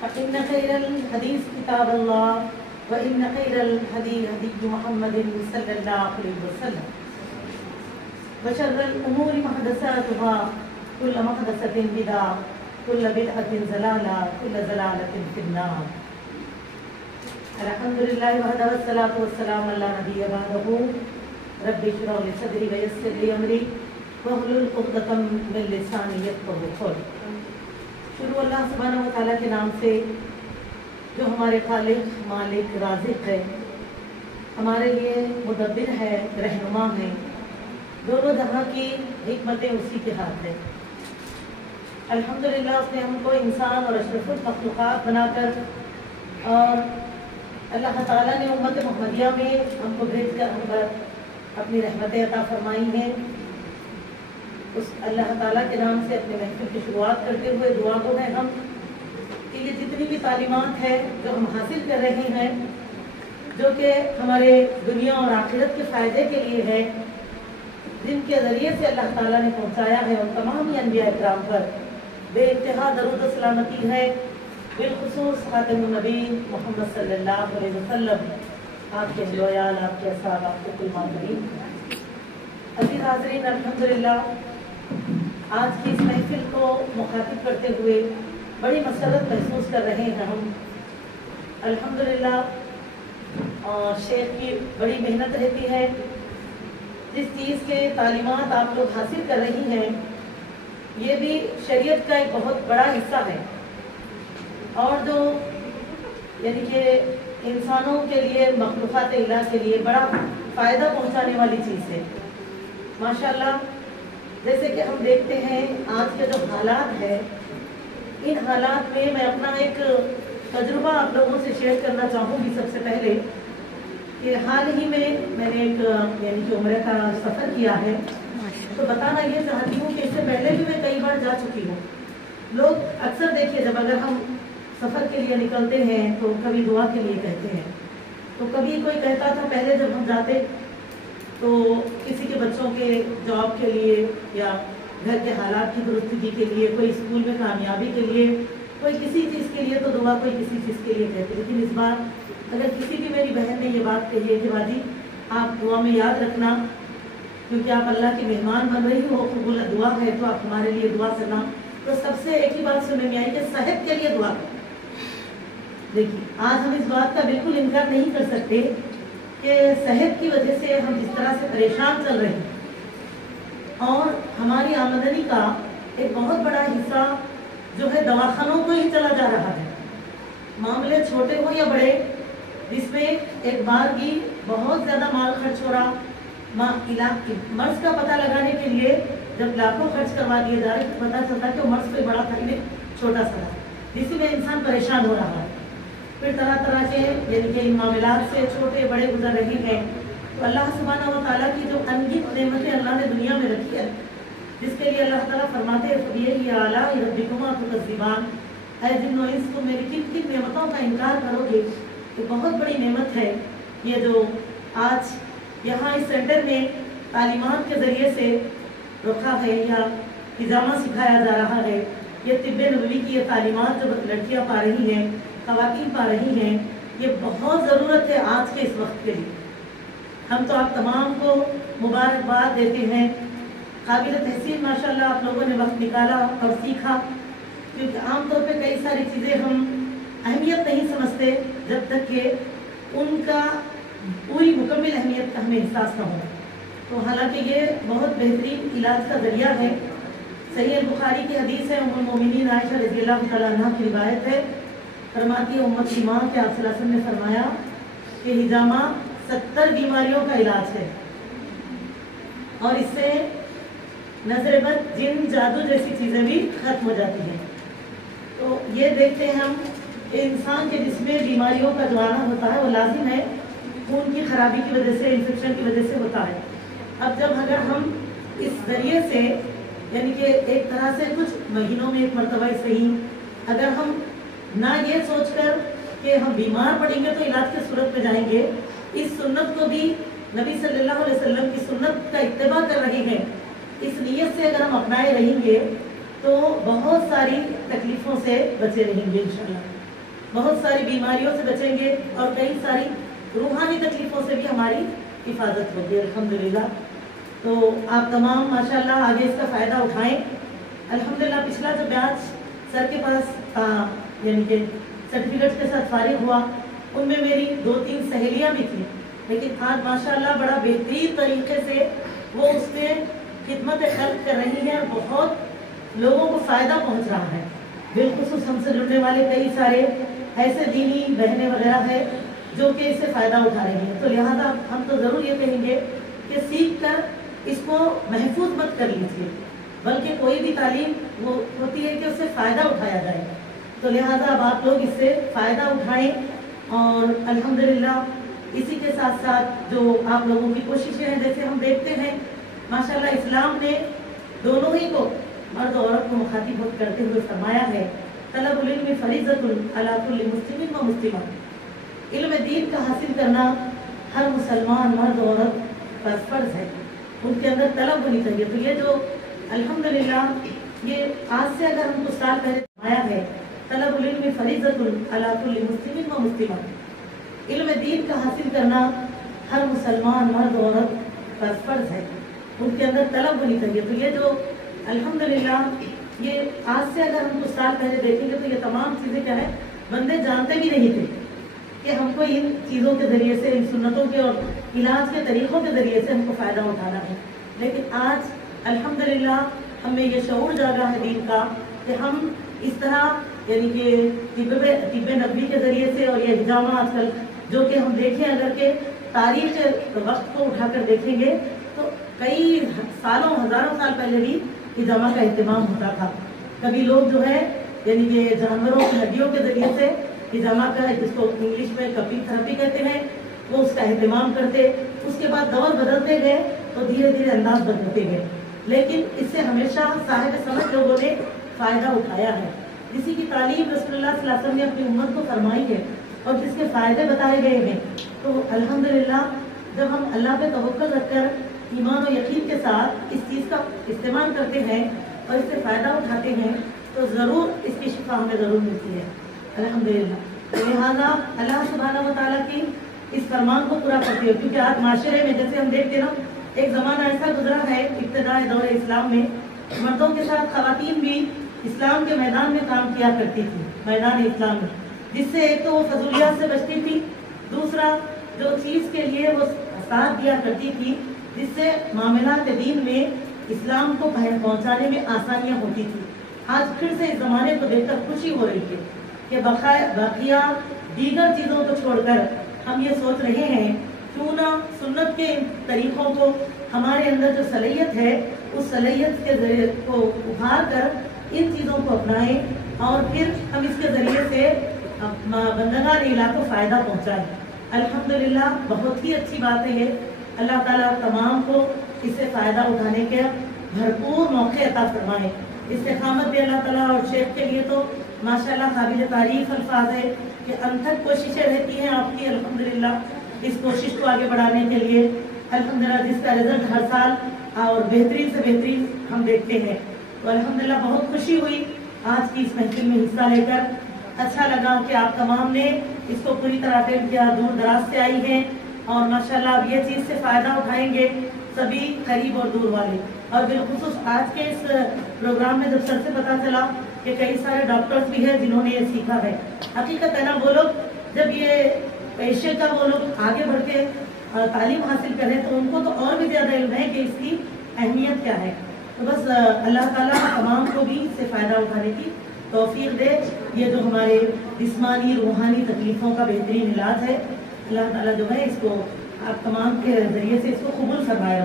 فإن خير الحديث كتاب الله وإن خير الهدي هدي محمد صلى الله عليه وسلم وشر الأمور محدثاتها كل محدثة بدعة كل بدعة ضلالة كل ضلالة في النار. الحمد لله وحده والصلاة والسلام على نبي بعده رب اشرح لي صدري ويسر لي أمري واحلل عقدة من لساني يفقهوا قولي. شروع اللہ سبحانہ و تعالیٰ کے نام سے جو ہمارے خالق مالک رازق ہے، ہمارے لیے مدبر ہے، رہنما ہے، دونوں جہاں کی حکمتیں اسی کے ہاتھ ہے. الحمدللہ اس نے ہم کو انسان اور اشرف المخلوقات بنا کر اور اللہ تعالیٰ نے امت محمدیہ میں ہم کو بھیج کر ہم پر اپنی رحمتیں عطا فرمائی ہیں. اس اللہ تعالیٰ کے نام سے اپنے محفل کی شروعات کرتے ہوئے دعا گو ہیں ہم کہ یہ جتنی بھی تعلیمات ہے جو ہم حاصل کر رہے ہیں، جو کہ ہمارے دنیا اور آخرت کے فائدے کے لیے ہے، جن کے ذریعے سے اللہ تعالیٰ نے پہنچایا ہے، ان تمام ہی انبیاء اکرام پر بے انتہا درود و سلامتی ہے، بالخصوص خاتم النبی محمد صلی اللہ علیہ وسلم، آپ کے جویال، آپ کے اصحاب، آپ کے کل ماترین. عزیز حاضرین، الحمدللہ آج کی اس محفل کو مخاطب کرتے ہوئے بڑی مسرت محسوس کر رہے ہیں ہم. الحمدللہ شیخ کی بڑی محنت رہتی ہے. جس چیز کے تعلیمات آپ لوگ حاصل کر رہی ہیں یہ بھی شریعت کا ایک بہت بڑا حصہ ہے، اور جو یعنی کہ انسانوں کے لیے، مخلوقات الہ کے لیے بڑا فائدہ پہنچانے والی چیز ہے. ماشاءاللہ جیسے کہ ہم دیکھتے ہیں آج کے جو حالات ہیں، ان حالات میں میں اپنا ایک تجربہ آپ لوگوں سے شیئر کرنا چاہوں گی. سب سے پہلے کہ حال ہی میں نے ایک یعنی کہ عمرہ کا سفر کیا ہے، تو بتانا یہ چاہتی ہوں کہ اس سے پہلے بھی میں کئی بار جا چکی ہوں. لوگ اکثر دیکھیے جب اگر ہم سفر کے لیے نکلتے ہیں تو کبھی دعا کے لیے کہتے ہیں، تو کبھی کوئی کہتا تھا پہلے جب ہم جاتے تو کسی کے بچوں کے جاب کے لیے یا گھر کے حالات کی درستگی کے لیے، کوئی اسکول میں کامیابی کے لیے، کوئی کسی چیز کے لیے تو دعا، کوئی کسی چیز کے لیے کہتے. لیکن اس بار اگر کسی بھی میری بہن نے یہ بات کہی ہے کہ باجی آپ دعا میں یاد رکھنا، کیونکہ آپ اللہ کی مہمان بن رہی ہو، قبول دعا ہے تو آپ ہمارے لیے دعا کرنا. تو سب سے ایک ہی بات سننے میں آئی کہ صحت کے لیے دعا کرنا. دیکھیے آج ہم اس بات کا بالکل انکار نہیں کر سکتے کہ صحت کی وجہ سے ہم اس طرح سے پریشان چل رہے ہیں، اور ہماری آمدنی کا ایک بہت بڑا حصہ جو ہے دواخانوں کو ہی چلا جا رہا ہے. معاملے چھوٹے ہوں یا بڑے، جس میں ایک بار بھی بہت زیادہ مال خرچ ہو رہا. مرض کا پتہ لگانے کے لیے جب لاکھوں خرچ کروا دیے جا رہے تو پتہ چلتا کہ وہ مرض کوئی بڑا تھا نہیں، چھوٹا سا تھا، جس میں انسان پریشان ہو رہا ہے. پھر طرح طرح کے یعنی کہ ان معاملات سے چھوٹے بڑے گزر رہے ہیں. تو اللہ سبحانہ و تعالیٰ کی جو انگت نعمتیں اللہ نے دنیا میں رکھی ہے، جس کے لیے اللہ تعالیٰ فرماتے ہیں فَبِأَيِّ آلَاءِ رَبِّكُمَا تُكَذِّبَانِ، اے جن و انس تم میری کن کن نعمتوں کا انکار کرو گے. یہ بہت بڑی نعمت ہے یہ جو آج یہاں اس سینٹر میں تعلیمات کے ذریعے سے رکھا ہے یا ہجامہ سکھایا جا رہا ہے. یہ طب نبوی کی یہ تعلیمات جو لڑکیاں پا رہی ہیں، خواتین پا رہی ہیں، یہ بہت ضرورت ہے آج کے اس وقت کے لیے. ہم تو آپ تمام کو مبارکباد دیتے ہیں. قابل تحسین ماشاءاللہ آپ لوگوں نے وقت نکالا اور سیکھا، کیونکہ عام طور پہ کئی ساری چیزیں ہم اہمیت نہیں سمجھتے جب تک کہ ان کا پوری مکمل اہمیت کا ہمیں احساس نہ ہو. تو حالانکہ یہ بہت بہترین علاج کا ذریعہ ہے. صحیح البخاری کی حدیث ہے، ام المومنین عائشہ رضی اللہ تعالیٰ عنہ کی روایت ہے، فرماتی ہے امت کی ماں کہ آپ صلی اللہ علیہ وسلم نے فرمایا کہ ہجامہ 70 بیماریوں کا علاج ہے، اور اس سے نظر بد، جن، جادو جیسی چیزیں بھی ختم ہو جاتی ہیں. تو یہ دیکھتے ہیں ہم کہ انسان کے جسم میں بیماریوں کا جو آنا ہوتا ہے وہ لازم ہے، خون کی خرابی کی وجہ سے، انفیکشن کی وجہ سے ہوتا ہے. اب جب اگر ہم اس ذریعے سے یعنی کہ ایک طرح سے کچھ مہینوں میں ایک مرتبہ صحیح، اگر ہم نہ یہ سوچ کر کہ ہم بیمار پڑیں گے تو علاج کی صورت میں جائیں گے، اس سنت کو بھی نبی صلی اللہ علیہ وسلم کی سنت کا اتباع کر رہے ہیں، اس نیت سے اگر ہم اپنائے رہیں گے تو بہت ساری تکلیفوں سے بچے رہیں گے انشاءاللہ. بہت ساری بیماریوں سے بچیں گے اور کئی ساری روحانی تکلیفوں سے بھی ہماری حفاظت ہوگی الحمدللہ۔ تو آپ تمام ماشاءاللہ آگے اس کا فائدہ اٹھائیں۔ الحمدللہ پچھلا جو بیچ سر کے پاس تھا، یعنی کہ سرٹیفکیٹ کے ساتھ فارغ ہوا، ان میں میری 2-3 سہیلیاں بھی تھیں، لیکن آج ماشاءاللہ بڑا بہترین طریقے سے وہ اس میں خدمت خلق کر رہی ہیں اور بہت لوگوں کو فائدہ پہنچ رہا ہے۔ بالخصوص ہم سے جڑنے والے کئی سارے ایسے دینی بہنیں وغیرہ ہیں جو کہ اس سے فائدہ اٹھا رہی ہیں۔ تو لہٰذا ہم تو ضرور یہ کہیں گے کہ سیکھ کر اس کو محفوظ مت کر لیجیے، بلکہ کوئی بھی تعلیم وہ ہوتی ہے کہ اس سے فائدہ اٹھایا جائے۔ تو لہٰذا اب آپ لوگ اس سے فائدہ اٹھائیں، اور الحمدللہ اسی کے ساتھ ساتھ جو آپ لوگوں کی کوششیں ہیں، جیسے ہم دیکھتے ہیں ماشاءاللہ اسلام نے دونوں ہی کو، مرد اور عورت کو مخاطب کرتے ہوئے فرمایا ہے، طلب العلم فریضۃ علی کل مسلم و مسلمہ، علم دین کا حاصل کرنا ہر مسلمان مرد و عورت کا فرض ہے، ان کے اندر طلب ہونی چاہیے۔ تو یہ جو الحمدللہ یہ آج سے اگر ہم کچھ سال پہلے فرمایا ہے، طلب العلم فریضۃ علی کل مسلم و مسلمہ، علم دین کا حاصل کرنا ہر مسلمان مرد و عورت کا فرض ہے، ان کے اندر طلب ہونی چاہیے۔ تو یہ جو الحمدللہ یہ آج سے اگر ہم کچھ سال پہلے دیکھیں گے تو یہ تمام چیزیں کیا ہے، بندے جانتے بھی نہیں تھے کہ ہم کو ان چیزوں کے ذریعے سے، ان سنتوں کے اور علاج کے طریقوں کے ذریعے سے ہم کو فائدہ اٹھانا ہے۔ لیکن آج الحمدللہ ہم میں یہ شعور جاگا ہے دین کا کہ ہم اس طرح یعنی کہ طب نبوی کے ذریعے سے، اور یہ حجامہ آج کل جو کہ ہم دیکھیں اگر کہ تاریخ وقت کو اٹھا کر دیکھیں گے تو کئی سالوں ہزاروں سال پہلے بھی حجامہ کا اہتمام ہوتا تھا۔ کبھی لوگ جو ہے یعنی کہ جانوروں کی ہڈیوں کے ذریعے سے حجامہ کا، جس کو انگلش میں کپنگ تھراپی کہتے ہیں، وہ اس کا اہتمام کرتے۔ اس کے بعد دور بدلتے گئے تو دھیرے دھیرے انداز بدلتے گئے، لیکن اس سے ہمیشہ صاحب سمجھ لوگوں نے فائدہ اٹھایا ہے۔ اسی کی تعلیم رسول اللہ صلی اللہ علیہ وسلم نے اپنی امت کو فرمائی ہے اور جس کے فائدے بتائے گئے ہیں۔ تو الحمدللہ جب ہم اللہ پہ توکل رکھ کر ایمان و یقین کے ساتھ اس چیز کا استعمال کرتے ہیں اور اس سے فائدہ اٹھاتے ہیں تو ضرور اس کی شفا ہمیں ضرور ملتی ہے الحمدللہ۔ لہٰذا اللہ سبحانہ و تعالیٰ کی اس فرمان کو پورا کرتے ہوئے، کیونکہ آج معاشرے میں جیسے ہم دیکھتے نا، ایک زمانہ ایسا گزرا ہے ابتدائی دور اسلام میں، مردوں کے ساتھ خواتین بھی اسلام کے میدان میں کام کیا کرتی تھی، میدان اسلام میں، جس سے ایک تو وہ فضولیات سے بچتی تھی، دوسرا جو چیز کے لیے وہ ساتھ دیا کرتی تھی جس سے معاملات دین میں اسلام کو پہنچانے میں آسانیاں ہوتی تھی۔ آج پھر سے اس زمانے کو دیکھ کر خوشی ہو رہی ہے کہ باقیہ دیگر چیزوں کو چھوڑ کر ہم یہ سوچ رہے ہیں کیوں نہ سنت کے طریقوں کو، ہمارے اندر جو صلاحیت ہے اس صلاحیت کے ذریعے کو ابھار کر ان چیزوں کو اپنائیں اور پھر ہم اس کے ذریعے سے بندگان الہ کو فائدہ پہنچائیں۔ الحمدللہ بہت ہی اچھی بات ہے یہ، اللہ تعالیٰ تمام کو اس سے فائدہ اٹھانے کے بھرپور موقع عطا فرمائے۔ استقامت بھی اللہ تعالیٰ، اور شیخ کے لیے تو ماشاءاللہ قابل تعریف الفاظ ہے کہ انتھک کوششیں رہتی ہیں آپ کی الحمدللہ اس کوشش کو آگے بڑھانے کے لیے، الحمدللہ جس کا رزلٹ ہر سال اور بہترین سے بہترین ہم دیکھتے ہیں۔ تو الحمدللہ بہت خوشی ہوئی آج کی اس محفل میں حصہ لے کر، اچھا لگا کہ آپ تمام نے اس کو پوری طرح اٹینڈ کیا، دور دراز سے آئی ہیں اور ماشاءاللہ اب یہ چیز سے فائدہ اٹھائیں گے سبھی قریب اور دور والے۔ اور بالخصوص آج کے اس پروگرام میں جب سر سے پتا چلا کہ کئی سارے ڈاکٹرز بھی ہیں جنہوں نے یہ سیکھا ہے، حقیقت ہے نا، وہ لوگ جب یہ پیشے کا وہ لوگ آگے بڑھ کے تعلیم حاصل کریں تو ان کو تو اور بھی زیادہ علم ہے کہ اس کی اہمیت کیا ہے۔ تو بس اللہ تعالیٰ تمام کو بھی اس سے فائدہ اٹھانے کی توفیق دے۔ یہ جو ہمارے جسمانی روحانی تکلیفوں کا بہترین علاج ہے، اللہ تعالیٰ جو ہے اس کو آپ تمام کے ذریعے سے اس کو قبول فرمائے۔